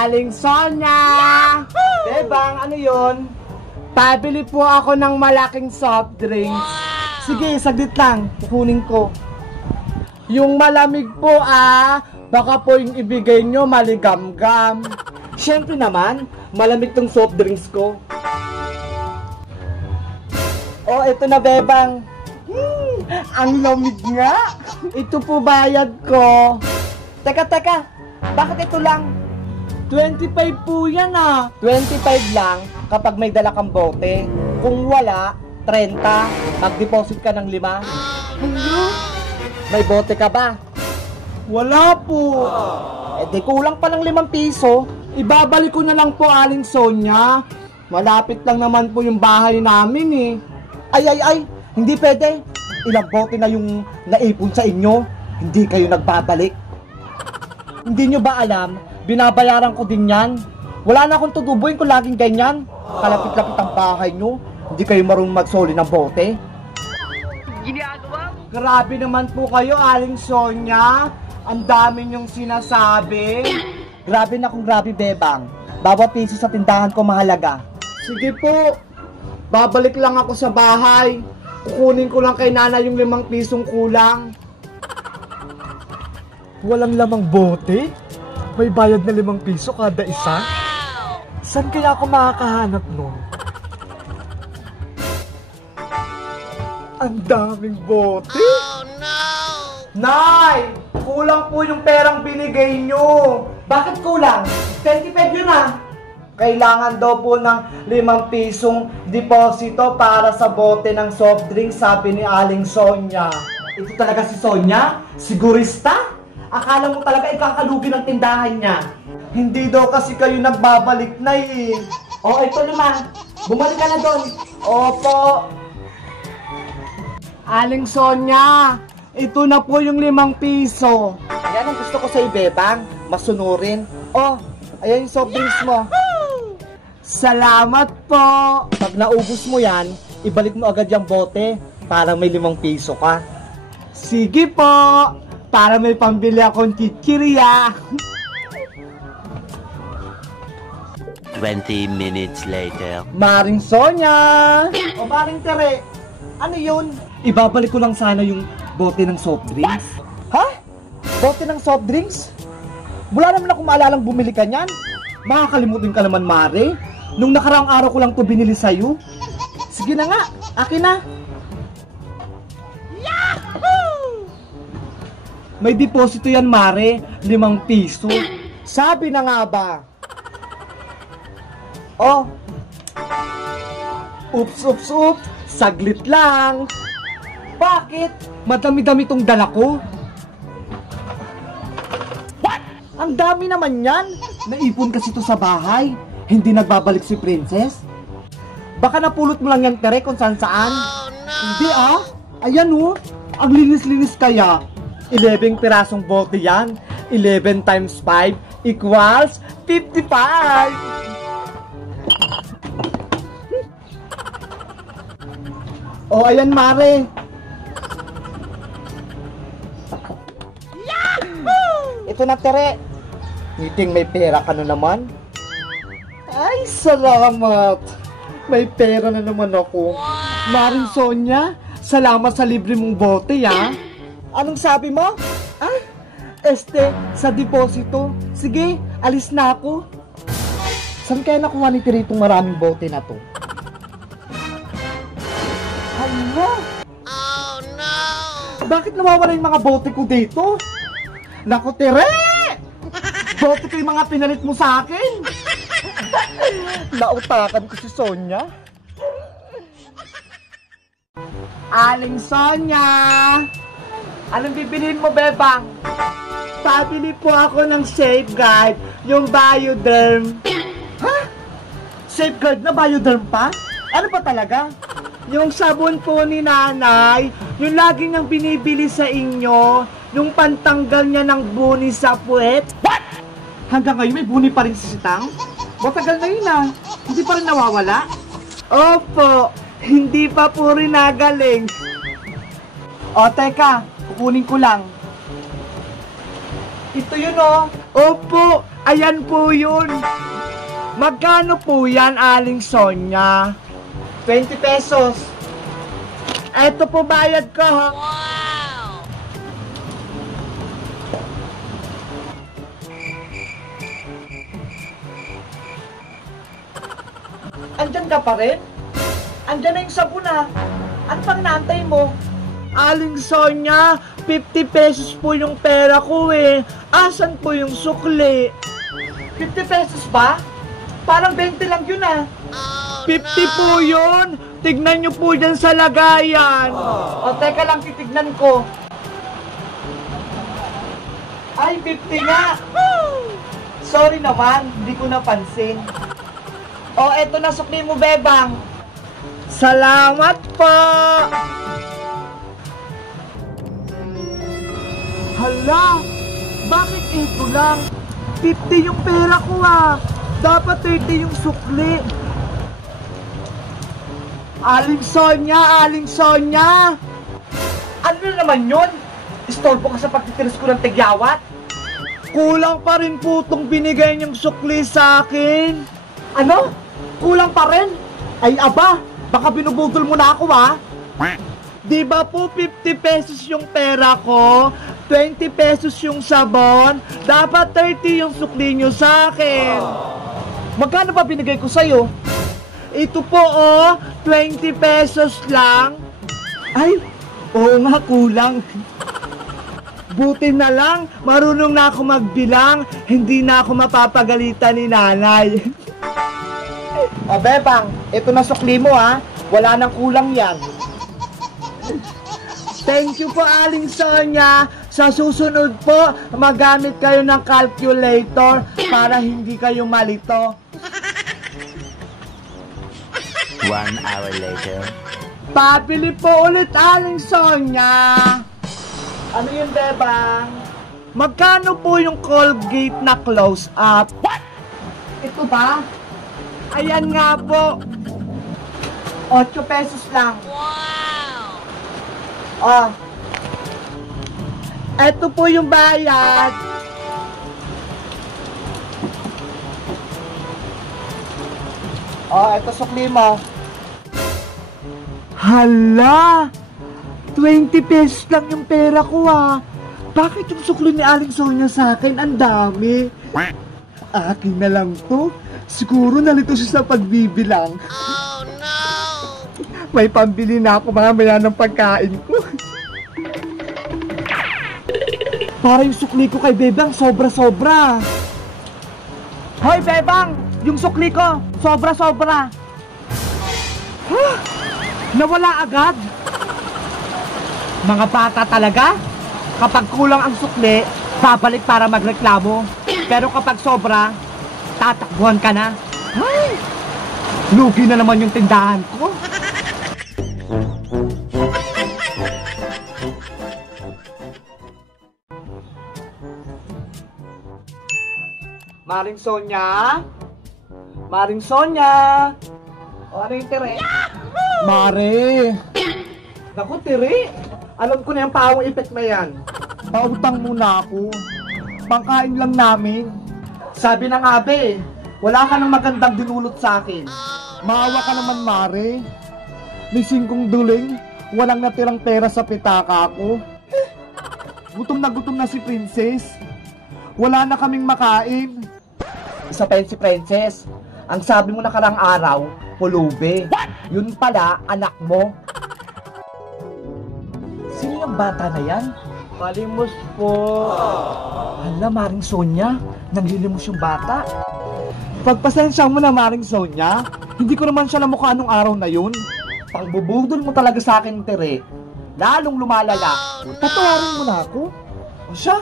Aling Sonia! Bebang, ano yun? Pabili po ako ng malaking soft drinks. Sige, saglit lang. Kukunin ko. Yung malamig po baka po yung ibigay nyo maligam-gam. Siyempre naman, malamig tong soft drinks ko. Oh, ito na, Bebang. Ang lamig nga. Ito po bayad ko. Teka, bakit ito lang? 25 po yan 25 lang kapag may dala kang bote. Kung wala, 30. Mag-deposit ka ng 5. Ano? May bote ka ba? Wala po. Di kulang pa ng 5 piso. Ibabalik ko na lang po, Aling Sonia. Malapit lang naman po yung bahay namin Ay, hindi pwede. Ilang bote na yung naipon sa inyo. Hindi kayo nagbabalik. Hindi nyo ba alam, binabayaran ko din yan. Wala na akong tutubuin kung laging ganyan. Kalapit-lapit ang bahay nyo. Hindi kayo marunong magsoli ng bote. Ginagawa? Grabe naman po kayo, Aling Sonia. Ang dami nyong sinasabi. Grabe na kung grabe, Bebang. Bawat piso sa tindahan ko mahalaga. Sige po. Babalik lang ako sa bahay. Kukunin ko lang kay Nana yung 5 pisong kulang. Walang lamang bote? May bayad na 5 piso kada isa? Saan kaya ako makakahanap nun? Ang daming bote? Oh no! Nay! Kulang po yung perang binigay nyo. Bakit kulang? 25 yun Kailangan daw po ng 5 pisong deposito para sa bote ng soft drink, sabi ni Aling Sonia. Ito talaga si Sonia? Sigurista? Akala mo talaga ikakalugi ng tindahan niya. Hindi daw kasi kayo nagbabalik na Oh, ito naman. Bumalik ka na doon. Opo. Aling Sonia, ito na po yung 5 piso. Yan ang gusto ko sa Bebang. Masunurin. Oh, ayan yung soft drinks mo. Salamat po! Pag naubos mo yan, ibalik mo agad yung bote para may 5 piso ka. Sige po! Para may pambili akong chichirya. 20 minutes later. Maring Sonia! O Maring Tere, ano yun? Ibabalik ko lang sana yung bote ng soft drinks. Ha? Bote ng soft drinks? Wala naman akong maalalang bumili ka niyan. Makakalimutin ka naman, Mare. Nung nakaraang araw ko lang to binili sa'yo. Sige na nga, akin na. Yahoo! May deposito yan, Mare. 5 piso. Sabi na nga ba? Oh. Oops. Saglit lang. Bakit? Madami-dami tong dala ko. What? Ang dami naman yan. Naipon kasi to sa bahay. Hindi nagbabalik si Princess? Baka napulot mo lang yan, Tere, kung saan-saan. Oh no! Hindi Ayan ang linis-linis kaya. 11 pirasong bote yan. 11 times 5 equals 55. Oh, ayan, Mare. Yahoo! Ito na, Tere. Ngiting may pera ka na naman. Ay, salamat. May pera na naman ako. Maring Sonia, salamat sa libre mong bote, Anong sabi mo? Sa deposito. Sige, alis na ako. Saan kaya nakuha ni Tere itong maraming bote na to? Hala! Oh no! Bakit nawawala yung mga bote ko dito? Naku, Tere! Bote ko yung mga pinalit mo sa akin. Nautakan ko si Sonia. Aling Sonia! Anong bibiliin mo, Bebang? Pabili po ako ng Safeguard, yung Bioderm. Ha? Safeguard na Bioderm pa? Ano pa talaga? Yung sabon po ni Nanay, yung lagi niyang binibili sa inyo, yung pantanggal niya ng buni sa puwet. What? Hanggang ngayon may buni pa rin si Sitang? Matagal na yun Hindi pa rin nawawala? Opo, hindi pa po rin nagaling. O, teka, kukunin ko lang. Ito yun Opo, Ayan po yun. Magkano po yan, Aling Sonia? 20 pesos. Eto po bayad ko, ha? Wow! Andyan ka pa rin? Andyan na yung sabon, ha? Ano pang naantay mo? Aling Sonia, 50 pesos po yung pera ko eh. Asan po yung sukli? 50 pesos ba? Parang 20 lang yun ah. Oh, 50 po yun. Tignan nyo po dyan sa lagayan. O teka lang, titignan ko. Ay, 50 nga. Sorry naman, hindi ko napansin. O, eto na sukli mo, Bebang. Salamat po. Hala, bakit ito lang? 50 yung pera ko ah. Dapat 30 yung sukli. Aling Sonia, Aling Sonia! Ano na naman yun? Istorbo ka sa pagtitiris ko ng tigyawat? Kulang pa rin po itong binigay niyang sukli sa akin. Ano? Kulang pa rin? Ay aba, baka binubudol mo na ako ah. Di ba po 50 pesos yung pera ko? 20 pesos yung sabon? Dapat 30 yung sukli nyo sa akin. Magkano ba binigay ko sa'yo? Ito po oh, 20 pesos lang. Ay, oo nga, kulang. Buti na lang, marunong na ako magbilang. Hindi na ako mapapagalitan ni nanay. O Bebang, ito na sukli mo ha. Wala nang kulang yan. Thank you po, Aling Sonia. Sa susunod po, magamit kayo ng calculator para hindi kayo malito. 1 hour later. Pabili po ulit, Aling Sonia. Ano yun, Bebang? Magkano po yung Colgate na close-up? What? Ito ba? Ayan nga po. 8 pesos lang. wow! Oh. Ito po yung bayad. Oh, ito sukli mo. Hala! 20 pesos lang yung pera ko ah. Bakit yung sukli ni Aling Sonia sa akin? Ang dami. Akin na lang to. Siguro nalito siya sa pagbibilang. Oh no! May pambili na ako mamaya ng pagkain ko. Para yung sukli ko kay Bebang sobra-sobra. Hoy Bebang! Yung sukli ko, sobra-sobra. Huh? Nawala agad. Mga bata talaga. Kapag kulang ang sukli, babalik para magreklamo. Pero kapag sobra, tatakbuhan ka na. Ay! Lugi na naman yung tindahan ko. Maring Sonia? Maring Sonia? O ano yung tire? Mare! Naku, tire! Alam ko na yung pawang effect na yan. Pautang muna ako. Pangkain lang namin. Sabi ng abe, wala ka nang magandang dinulot sa akin. Maawa ka naman, Mare. May 5 duling, walang natirang pera sa pitaka ko. Gutom na si Princess. Wala na kaming makain. Isa pa yun si Princess. Ang sabi mo nakarang araw, pulube. Yun pala, anak mo. Sino yung bata na yan? Malimos po. Hala, Maring Sonia, nanglilimos yung bata. Pagpasensya mo na, Maring Sonia. Hindi ko naman siya namukha nung araw na yun. Pangbubudol mo talaga sa akin, Tere. Lalong lumalala. Patawarin mo na ako. O siya,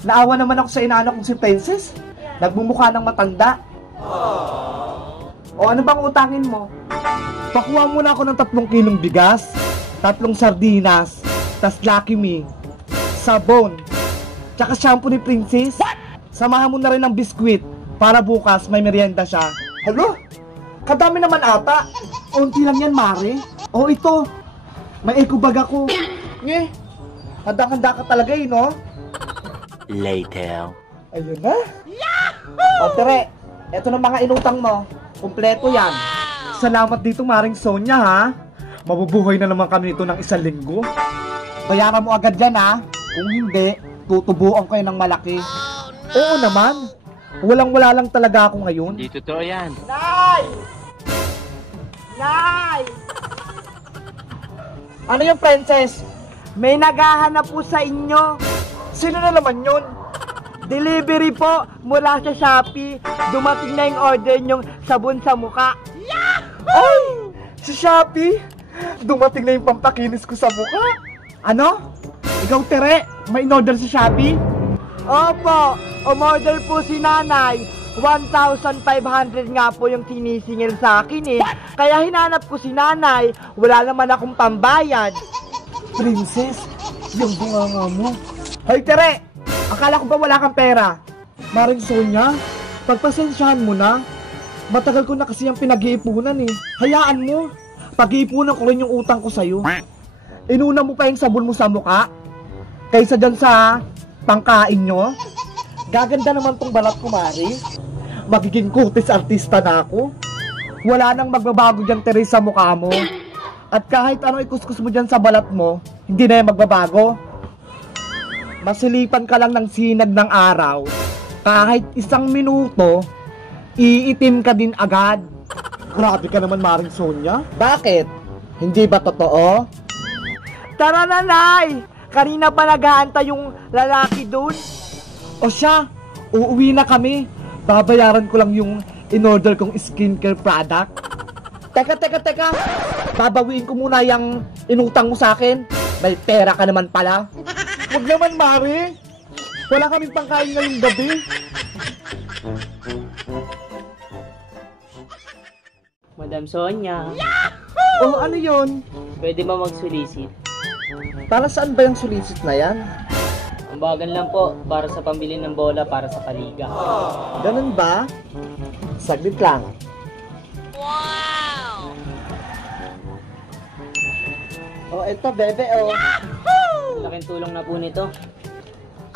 naawa naman ako sa inaanak kong si Princess. Nagmumukha ng matanda. O ano bang utangin mo? Pakuha muna ako ng 3 kilong bigas, 3 sardinas, tas Lucky Me, sabon, tsaka shampoo ni Princess. Samahan mo na rin ng biskwit para bukas may merienda siya. Hala? Kadami naman ata. Unti lang yan, Mare. O ito, may eco bag ako. Nye, handa-handa ka talaga eh, no? Later. Ayun na. O, Tere, eto na mga inutang mo. Kumpleto yan. Salamat dito, Maring Sonia, ha? Mabubuhay na naman kami nito ng 1 linggo. Bayaran mo agad yan, ha? Kung hindi, tutubuan kayo ng malaki. Oo naman. Walang-wala lang talaga ako ngayon. Hindi totoo yan. Nay! Nay! Ano yung princess? May naghahanap po sa inyo. Sino na naman yun? Delivery po mula sa Shopee. Dumating na yung order nyong sabon sa muka. Ay! Sa Shopee? Dumating na yung pampakinis ko sa muka. Ano? Ikaw, Tere, may in-order sa Shopee? Opo, umorder po si nanay. 1,500 nga po yung sinisingil sa akin eh. Kaya hinanap ko si nanay. Wala naman akong pambayad. Princess, yung bunganga mo. Hoy, Tere! Akala ko ba wala kang pera? Maring Sonia, pagpasensyahan mo na. Matagal ko na kasi yung pinag-iipunan eh. Hayaan mo. Pag-iipunan ko rin yung utang ko sa'yo. Inuna mo pa yung sabon mo sa muka kaysa dyan sa pangkain nyo. Gaganda naman tong balat ko, Mari. Magiging kutis artista na ako. Wala nang magbabago dyan, Tere, sa mukha mo. At kahit ano ikuskus mo dyan sa balat mo, hindi na yung magbabago. Masilipan ka lang ng sinag ng araw. Kahit 1 minuto, iitim ka din agad. Grabe ka naman, Maring Sonia. Bakit? Hindi ba totoo? Tara na, Nay! Kanina pa nag-aantay yung lalaki dun. O siya, uuwi na kami. Babayaran ko lang yung in-order kong skincare product. Teka. Babawiin ko muna yung inutang mo sa akin. May pera ka naman pala. Huwag naman, Mari. Wala kaming pangkain ngayong gabi. Madam Sonia, Oh, ano yun? pwede ba magsulisit? Para saan ba yung sulisit na yan? Ang bagan lang po, para sa pambili ng bola para sa paliga. Ganun ba? Saglit lang. Wow! Oh, eto, bebe, oh. Laking tulong na po nito.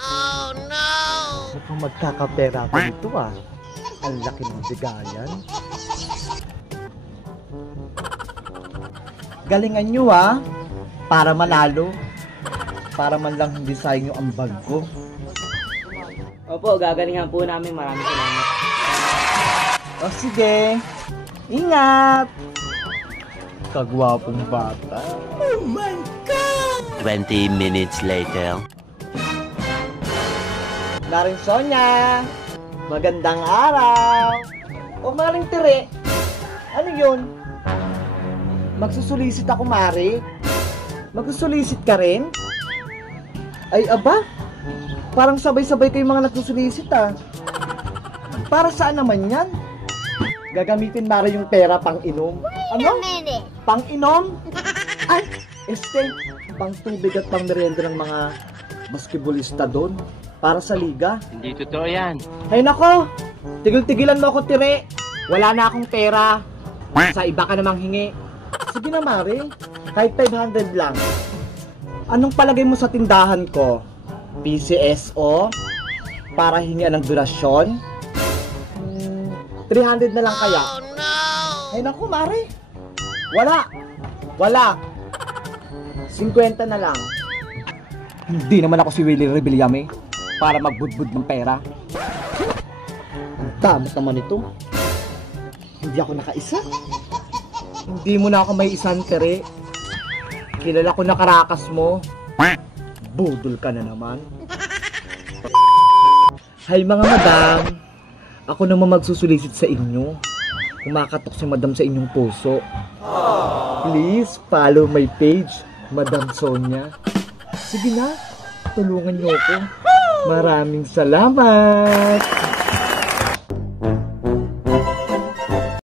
Oh no! Mukhang magkakapera pa nito, ah. Ang laki ng bigayan. Galingan nyo, ah. Para manalo. Para man lang hindi sayang yung ambag ko. Opo, gagalingan po namin. Maraming salamat. O sige. Ingat! Kagwapong bata. 20 minutes later. Maring Sonia! Magandang araw! O Maring Tere! Ano yun? Magsusulisit ako, Mari? Magsusulisit ka rin? Ay, aba! Parang sabay-sabay kayong mga nagsusulisit, ah. Para saan naman yan? Gagamitin, Mari, yung pera pang inom. Ano? Pang inom? Ay! Pang tubig at pang merienda ng mga basketballista doon. Para sa liga. Hindi totoo yan. Ay nako! Tigil-tigilan mo ako, Tire. Wala na akong pera. Sa iba ka namang hingi. Sige na, Mari. Kahit 500 lang. Anong palagay mo sa tindahan ko? PCSO? Para hingian ng donasyon? 300 na lang kaya? Oh no! Ay naku, Mari. Wala. 50 na lang. Hindi naman ako si Willie Rebillame para magbudbud ng pera. Ang damot naman ito. Hindi ako nakaisa. Hindi mo na ako may isang, Tere. Kilala ko na karakas mo. Budol ka na naman. Hay mga madam, ako naman magsusulisit sa inyo. Kumakatok si madam sa inyong puso. Please follow my page, Madam Sonia. Sige na, tulungan niyo ako. Maraming salamat!